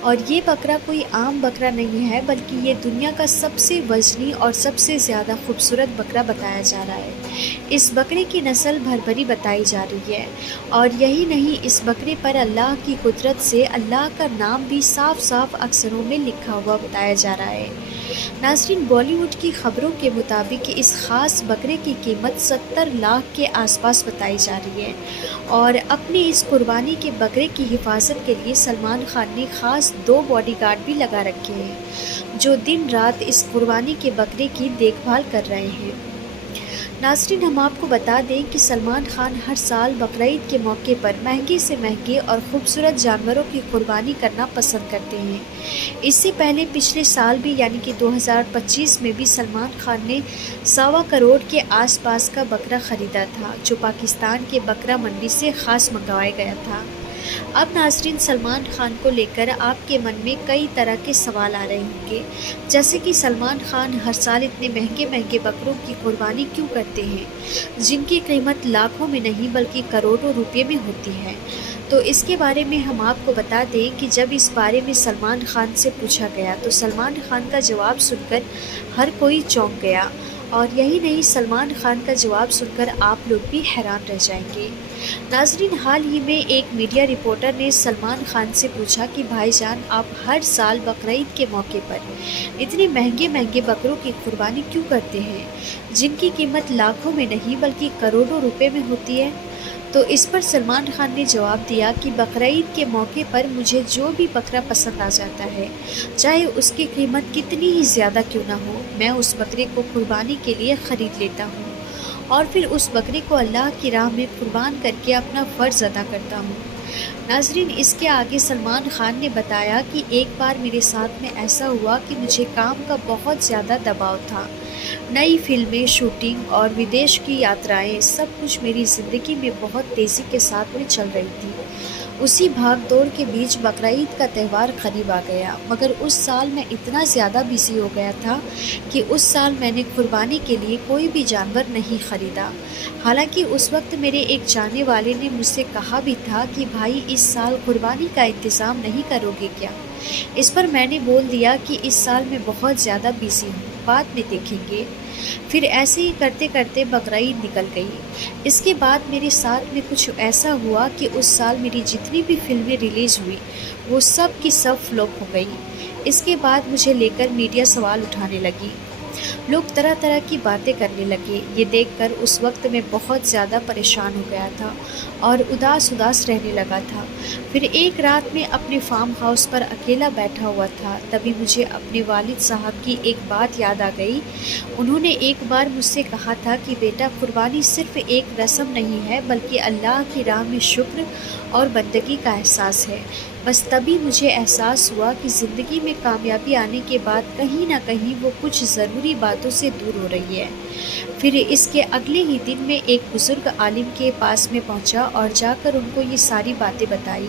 اور یہ بکرا کوئی عام بکرا نہیں ہے، بلکہ یہ دنیا کا سب سے وزنی اور سب سے زیادہ خوبصورت بکرا بتایا جا رہا ہے۔ اس بکرے کی نسل بھربھری بتائی جا رہی ہے، اور یہی نہیں، اس بکرے پر اللہ کی قدرت سے اللہ کا نام بھی صاف صاف اکثروں میں لکھا ہوا بتایا جا رہا ہے۔ ناظرین، بالی ووڈ کی خبروں کے مطابق اس خاص بکرے کی قیمت 70 لاکھ کے آس پاس بتائی جا رہی ہے، اور اپنی اس قربانی کے بکرے کی حفاظت کے لیے سلمان خان نے خاص 2 باڈی گارڈ بھی لگا رکھے ہیں، جو دن رات اس قربانی کے بکرے کی دیکھ بھال کر رہے ہیں۔ ناظرین، ہم آپ کو بتا دیں کہ سلمان خان ہر سال بقرعید کے موقع پر مہنگے سے مہنگے اور خوبصورت جانوروں کی قربانی کرنا پسند کرتے ہیں۔ اس سے پہلے پچھلے سال بھی یعنی کہ 2025 میں بھی سلمان خان نے 1.25 کروڑ کے آس پاس کا بکرا خریدا تھا، جو پاکستان کے بکرا منڈی سے خاص منگوایا گیا تھا۔ اب ناظرین، سلمان خان کو لے کر آپ کے من میں کئی طرح کے سوال آ رہے ہوں گے، جیسے کہ سلمان خان ہر سال اتنے مہنگے مہنگے بکروں کی قربانی کیوں کرتے ہیں، جن کی قیمت لاکھوں میں نہیں بلکہ کروڑوں روپے میں ہوتی ہے۔ تو اس کے بارے میں ہم آپ کو بتا دیں کہ جب اس بارے میں سلمان خان سے پوچھا گیا تو سلمان خان کا جواب سن کر ہر کوئی چونک گیا، اور یہی نہیں، سلمان خان کا جواب سن کر آپ لوگ بھی حیران رہ جائیں گے۔ ناظرین، حال ہی میں ایک میڈیا رپورٹر نے سلمان خان سے پوچھا کہ بھائی جان، آپ ہر سال بقرعید کے موقع پر اتنے مہنگے مہنگے بکروں کی قربانی کیوں کرتے ہیں، جن کی قیمت لاکھوں میں نہیں بلکہ کروڑوں روپے میں ہوتی ہے؟ تو اس پر سلمان خان نے جواب دیا کہ بقرعید کے موقع پر مجھے جو بھی بکرا پسند آ جاتا ہے، چاہے اس کی قیمت کتنی ہی زیادہ کیوں نہ ہو، میں اس بکرے کو قربانی کے لیے خرید لیتا ہوں، اور پھر اس بکرے کو اللہ کی راہ میں قربان کر کے اپنا فرض ادا کرتا ہوں۔ ناظرین، اس کے آگے سلمان خان نے بتایا کہ ایک بار میرے ساتھ میں ایسا ہوا کہ مجھے کام کا بہت زیادہ دباؤ تھا، نئی فلمیں، شوٹنگ اور ودیش کی یاترائیں، سب کچھ میری زندگی میں بہت تیزی کے ساتھ میں چل رہی تھی۔ اسی بھاگ دوڑ کے بیچ بقرعید کا تہوار قریب آ گیا، مگر اس سال میں اتنا زیادہ بزی ہو گیا تھا کہ اس سال میں نے قربانی کے لیے کوئی بھی جانور نہیں خریدا۔ حالانکہ اس وقت میرے ایک جاننے والے نے مجھ سے کہا بھی تھا کہ بھائی، اس سال قربانی کا انتظام نہیں کرو گے کیا؟ اس پر میں نے بول دیا کہ اس سال میں بہت زیادہ بزی ہوں، بعد میں دیکھیں گے۔ پھر ایسے ہی کرتے کرتے بقرعید نکل گئی۔ اس کے بعد میرے ساتھ میں کچھ ایسا ہوا کہ اس سال میری جتنی بھی فلمیں ریلیز ہوئی وہ سب کی سب فلوپ ہو گئی۔ اس کے بعد مجھے لے کر میڈیا سوال اٹھانے لگی، لوگ طرح طرح کی باتیں کرنے لگے۔ یہ دیکھ کر اس وقت میں بہت زیادہ پریشان ہو گیا تھا اور اداس رہنے لگا تھا۔ پھر ایک رات میں اپنے فارم ہاؤس پر اکیلا بیٹھا ہوا تھا، تبھی مجھے اپنے والد صاحب کی ایک بات یاد آ گئی۔ انہوں نے ایک بار مجھ سے کہا تھا کہ بیٹا، قربانی صرف ایک رسم نہیں ہے بلکہ اللہ کی راہ میں شکر اور بندگی کا احساس ہے۔ بس تبھی مجھے احساس ہوا کہ زندگی میں کامیابی آنے کے بعد کہیں نہ کہیں وہ کچھ ضروری باتوں سے دور ہو رہی ہے۔ پھر اس کے اگلے ہی دن میں ایک بزرگ عالم کے پاس میں پہنچا اور جا کر ان کو یہ ساری باتیں بتائی۔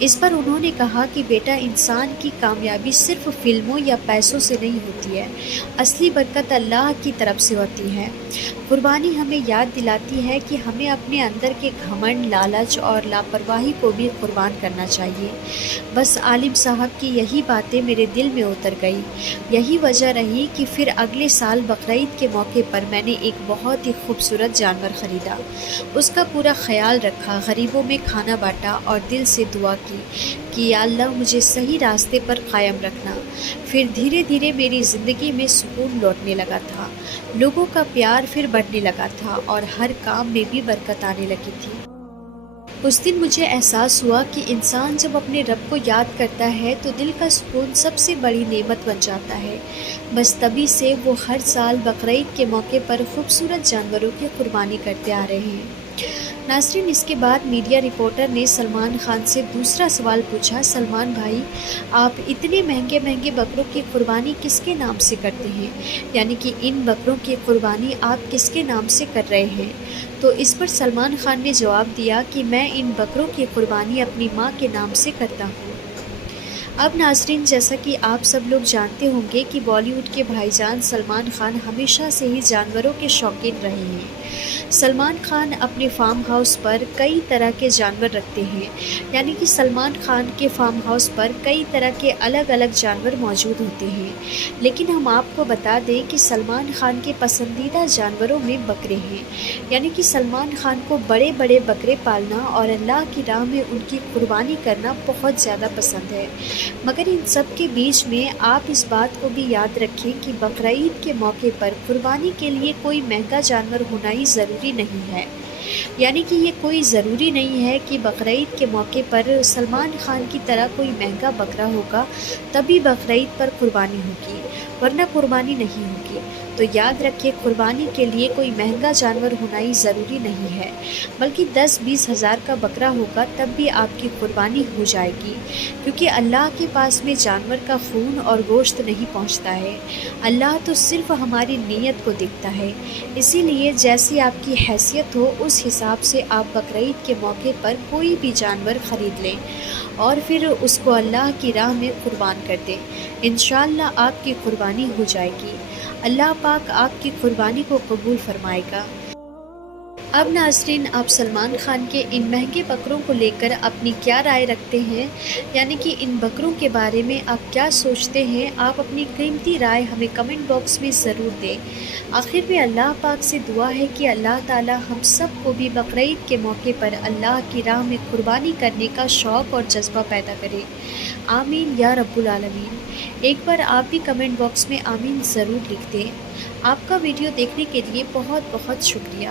اس پر انہوں نے کہا کہ بیٹا، انسان کی کامیابی صرف فلموں یا پیسوں سے نہیں ہوتی ہے، اصلی برکت اللہ کی طرف سے ہوتی ہے۔ قربانی ہمیں یاد دلاتی ہے کہ ہمیں اپنے اندر کے گھمنڈ، لالچ اور لاپرواہی کو بھی قربان کرنا چاہیے۔ بس عالم صاحب کی یہی باتیں میرے دل میں اتر گئی۔ یہی وجہ رہی کہ پھر اگلے سال بقرعید کے موقع پر میں نے ایک بہت ہی خوبصورت جانور خریدا، اس کا پورا خیال رکھا، غریبوں میں کھانا بانٹا اور دل سے دعا کی کہ یا اللہ، مجھے صحیح راستے پر قائم رکھنا۔ پھر دھیرے دھیرے میری زندگی میں سکون لوٹنے لگا تھا، لوگوں کا پیار پھر بڑھنے لگا تھا اور ہر کام میں بھی برکت آنے لگی تھی۔ اس دن مجھے احساس ہوا کہ انسان جب اپنے رب کو یاد کرتا ہے تو دل کا سکون سب سے بڑی نعمت بن جاتا ہے۔ بس تبھی سے وہ ہر سال بقرعید کے موقع پر خوبصورت جانوروں کی قربانی کرتے آ رہے ہیں۔ ناظرین، اس کے بعد میڈیا رپورٹر نے سلمان خان سے دوسرا سوال پوچھا، سلمان بھائی، آپ اتنے مہنگے مہنگے بکروں کی قربانی کس کے نام سے کرتے ہیں؟ یعنی کہ ان بکروں کی قربانی آپ کس کے نام سے کر رہے ہیں؟ تو اس پر سلمان خان نے جواب دیا کہ میں ان بکروں کی قربانی اپنی ماں کے نام سے کرتا ہوں۔ اب ناظرین، جیسا کہ آپ سب لوگ جانتے ہوں گے کہ بالی ووڈ کے بھائی جان سلمان خان ہمیشہ سے ہی جانوروں کے شوقین رہے ہیں، سلمان خان اپنے فارم ہاؤس پر کئی طرح کے جانور رکھتے ہیں، یعنی کہ سلمان خان کے فارم ہاؤس پر کئی طرح کے الگ الگ جانور موجود ہوتے ہیں، لیکن ہم آپ کو بتا دیں کہ سلمان خان کے پسندیدہ جانوروں میں بکرے ہیں، یعنی کہ سلمان خان کو بڑے بڑے بکرے پالنا اور اللہ کی راہ میں ان کی قربانی کرنا بہت زیادہ پسند ہے۔ مگر ان سب کے بیچ میں آپ اس بات کو بھی یاد رکھیں کہ بقرعید کے موقع پر قربانی کے لیے کوئی مہنگا جانور ہونا ہی ضروری نہیں ہے، یعنی کہ یہ کوئی ضروری نہیں ہے کہ بقرعید کے موقع پر سلمان خان کی طرح کوئی مہنگا بکرا ہوگا تبھی بقرعید پر قربانی ہوگی، ورنہ قربانی نہیں ہوگی۔ تو یاد رکھیے قربانی کے لیے کوئی مہنگا جانور ہونا ہی ضروری نہیں ہے، بلکہ 10-20 ہزار کا بکرا ہوگا تب بھی آپ کی قربانی ہو جائے گی، کیونکہ اللہ کے پاس میں جانور کا خون اور گوشت نہیں پہنچتا ہے، اللہ تو صرف ہماری نیت کو دیکھتا ہے۔ اسی لیے جیسی آپ کی حیثیت ہو اس حساب سے آپ بقرعید کے موقع پر کوئی بھی جانور خرید لیں اور پھر اس کو اللہ کی راہ میں قربان کر دیں، انشاءاللہ آپ کی قربانی ہو جائے گی، اللہ پاک آپ کی قربانی کو قبول فرمائے گا۔ اب ناظرین، آپ سلمان خان کے ان مہنگے بکروں کو لے کر اپنی کیا رائے رکھتے ہیں، یعنی کہ ان بکروں کے بارے میں آپ کیا سوچتے ہیں؟ آپ اپنی قیمتی رائے ہمیں کمنٹ باکس میں ضرور دیں۔ آخر میں اللہ پاک سے دعا ہے کہ اللہ تعالی ہم سب کو بھی بقرعید کے موقع پر اللہ کی راہ میں قربانی کرنے کا شوق اور جذبہ پیدا کرے، آمین یا رب العالمین۔ ایک بار آپ بھی کمنٹ باکس میں آمین ضرور لکھ دیں۔ آپ کا ویڈیو دیکھنے کے لیے بہت بہت شکریہ۔